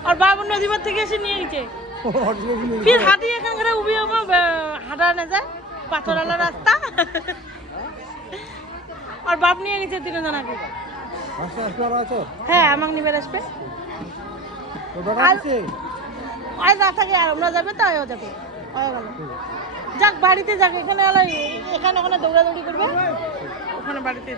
और बाबू नदीबाद থেকে এসে নিয়ে গেছে फिर हाथी এখানকার উবি হাঁটা না যায় পাথরওয়ালা রাস্তা और बाप নিয়ে গেছে তিনজনকে হ্যাঁ আমাকে নিবে আসবে আজ না থাকে আর আমরা যাবে তাই যাবে হয়ে গেল যাক বাড়িতে যাক এখানে এখানে ওখানে দৌড়াদৌড়ি করবে ওখানে বাড়িতে